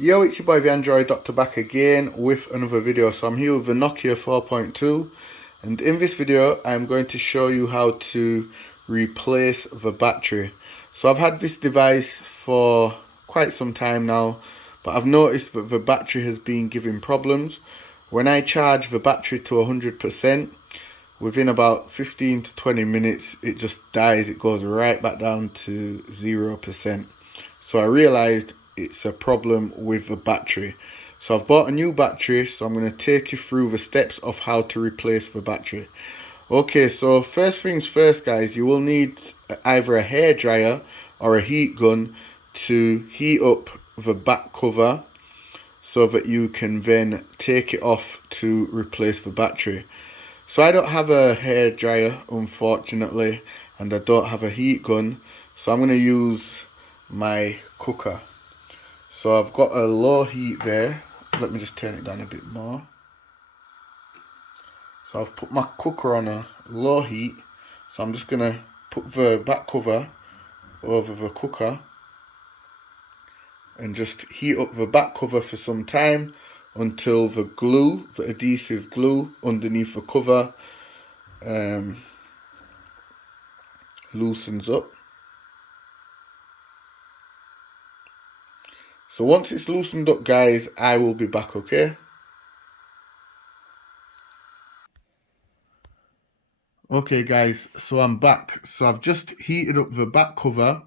Yo, it's your boy the Android Doctor back again with another video. So I'm here with the Nokia 4.2 and in this video I'm going to show you how to replace the battery. So I've had this device for quite some time now, but I've noticed that the battery has been giving problems. When I charge the battery to 100%, within about 15 to 20 minutes it just dies. It goes right back down to 0%. So I realized it's a problem with the battery. So I've bought a new battery, so I'm going to take you through the steps of how to replace the battery. Okay, so first things first guys, you will need either a hairdryer or a heat gun to heat up the back cover so that you can then take it off to replace the battery. So I don't have a hairdryer unfortunately, and I don't have a heat gun, so I'm going to use my cooker. So I've got a low heat there. Let me just turn it down a bit more. So I've put my cooker on a low heat. So I'm just going to put the back cover over the cooker and just heat up the back cover for some time until the glue, the adhesive glue underneath the cover loosens up. So once it's loosened up guys, I will be back, okay? Okay guys, so I'm back. So I've just heated up the back cover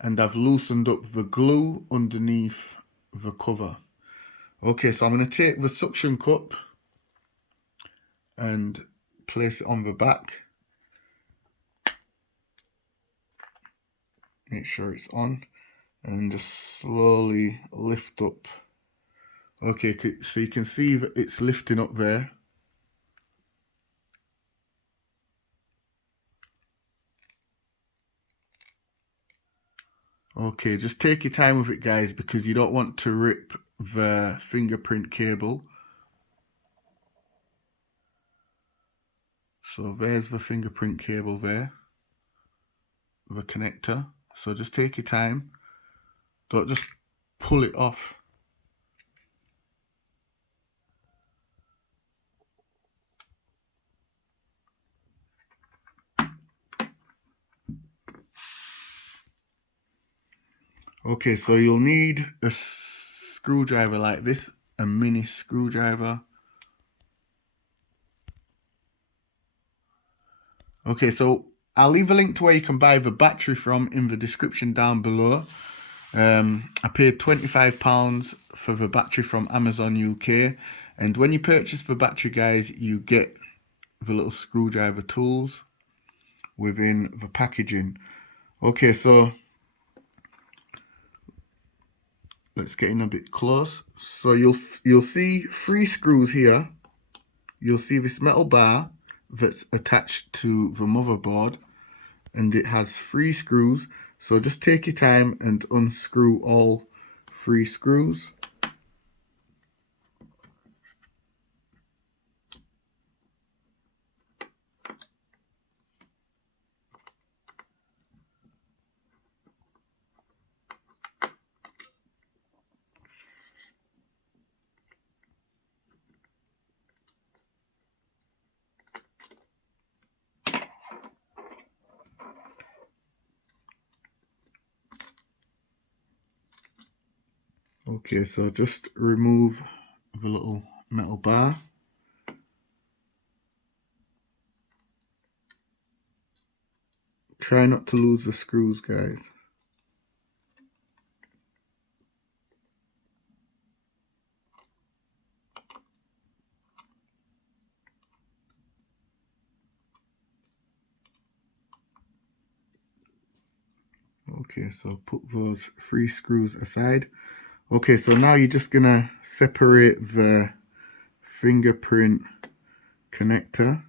and I've loosened up the glue underneath the cover. Okay, so I'm going to take the suction cup and place it on the back. Make sure it's on and just slowly lift up. Okay, so you can see that it's lifting up there. Okay, just take your time with it guys because you don't want to rip the fingerprint cable. So there's the fingerprint cable there, the connector. So just take your time, don't just pull it off. Okay, so you'll need a screwdriver like this, a mini screwdriver. Okay, so I'll leave a link to where you can buy the battery from in the description down below. I paid £25 for the battery from Amazon UK, and when you purchase the battery guys, you get the little screwdriver tools within the packaging. Okay, so let's get in a bit close. So you'll see 3 screws here. You'll see this metal bar that's attached to the motherboard, and it has 3 screws. So just take your time and unscrew all 3 screws. Okay, so just remove the little metal bar. Try not to lose the screws, guys. Okay, so put those 3 screws aside. Okay, so now you're just gonna separate the fingerprint connector.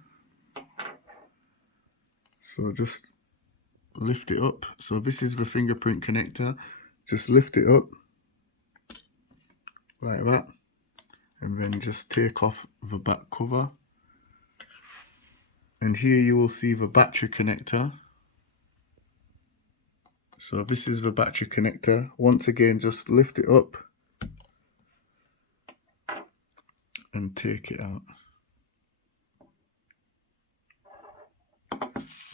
So just lift it up. So this is the fingerprint connector. Just lift it up like that, and then just take off the back cover. And here you will see the battery connector. So this is the battery connector. Once again, just lift it up and take it out.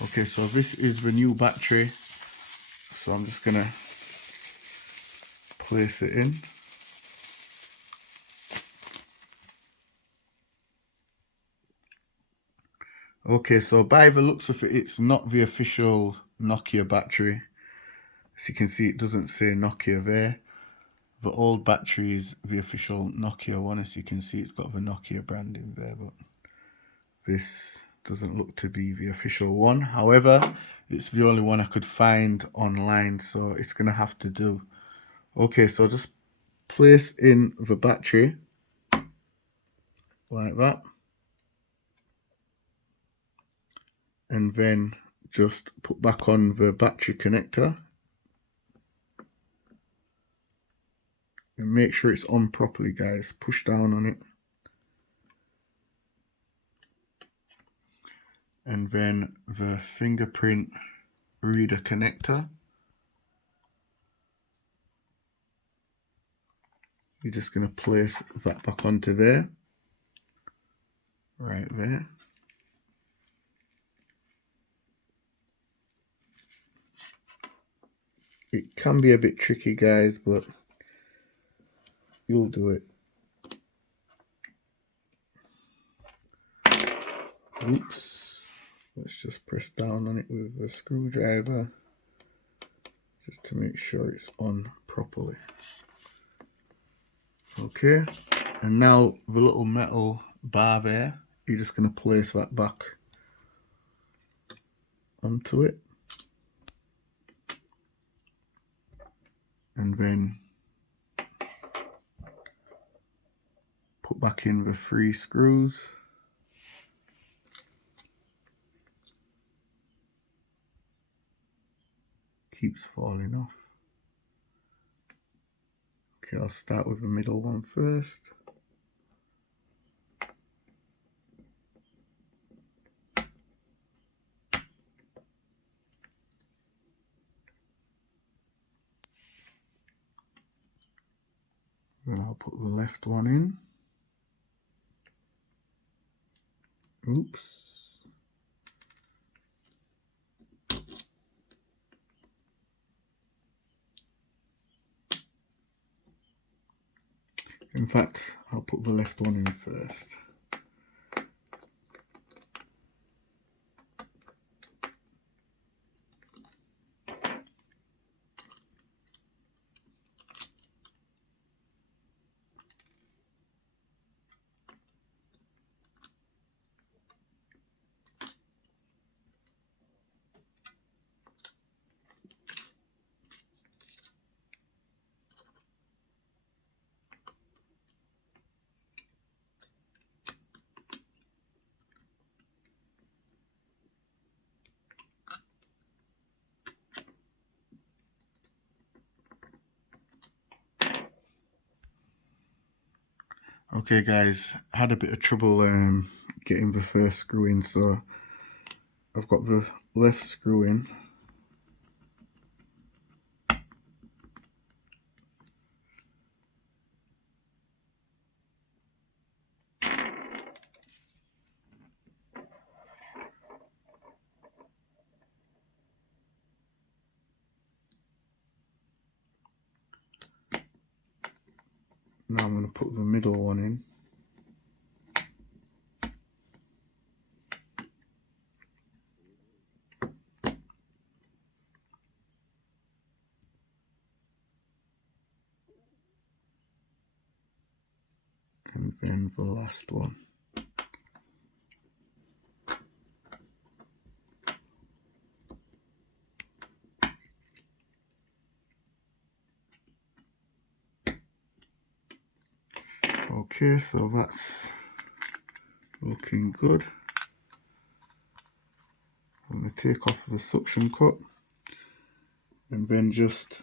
Okay, so this is the new battery, so I'm just gonna place it in. Okay, so by the looks of it, it's not the official Nokia battery. As you can see, it doesn't say Nokia there. The old battery is the official Nokia one. As you can see, it's got the Nokia branding there, but this doesn't look to be the official one. However, it's the only one I could find online, so it's gonna have to do. Okay, so just place in the battery like that, and then just put back on the battery connector and make sure it's on properly, guys. Push down on it, and then the fingerprint reader connector, you're just going to place that back onto there, right there. It can be a bit tricky, guys, but you'll do it. Oops. Let's just press down on it with a screwdriver just to make sure it's on properly. Okay, and now the little metal bar there, you're just going to place that back onto it, and then put back in the 3 screws. Keeps falling off. Okay, I'll start with the middle one first. Then I'll put the left one in. Oops. In fact, I'll put the left one in first. Okay guys, I had a bit of trouble getting the first screw in, so I've got the left screw in. Now I'm going to put the middle one in. And then the last one. Okay, so that's looking good. I'm going to take off the suction cup and then just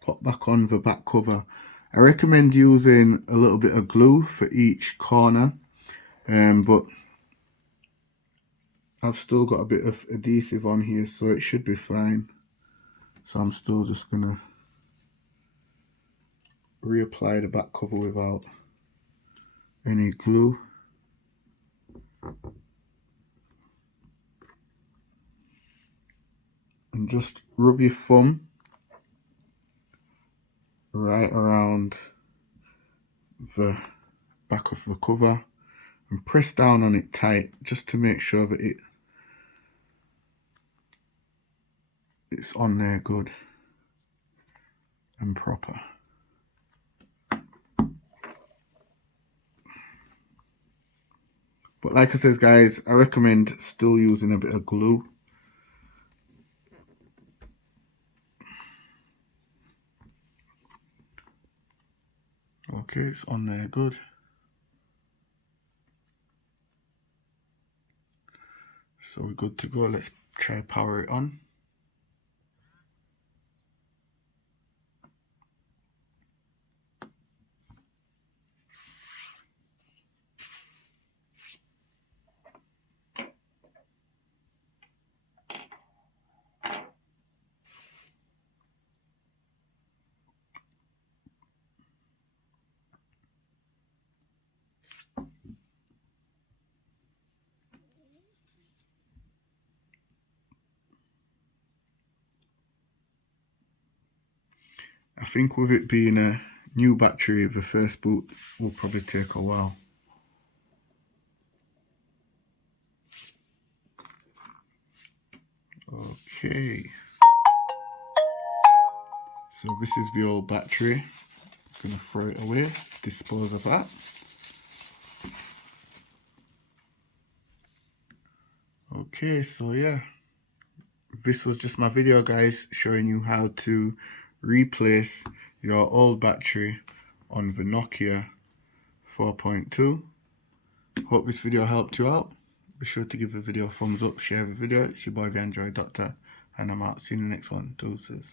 pop back on the back cover. I recommend using a little bit of glue for each corner, but I've still got a bit of adhesive on here, so it should be fine. So I'm still just going to reapply the back cover without any glue. And just rub your thumb right around the back of the cover and press down on it tight just to make sure that it's on there good and proper. But like I said, guys, I recommend still using a bit of glue. Okay, it's on there good. So we're good to go. Let's try power it on. I think with it being a new battery, the first boot will probably take a while. Okay. So this is the old battery. I'm gonna throw it away, dispose of that. Okay, so yeah, this was just my video, guys, showing you how to replace your old battery on the Nokia 4.2. Hope this video helped you out. Be sure to give the video a thumbs up, share the video. It's your boy the Android Doctor, and I'm out. See you in the next one. Deuces.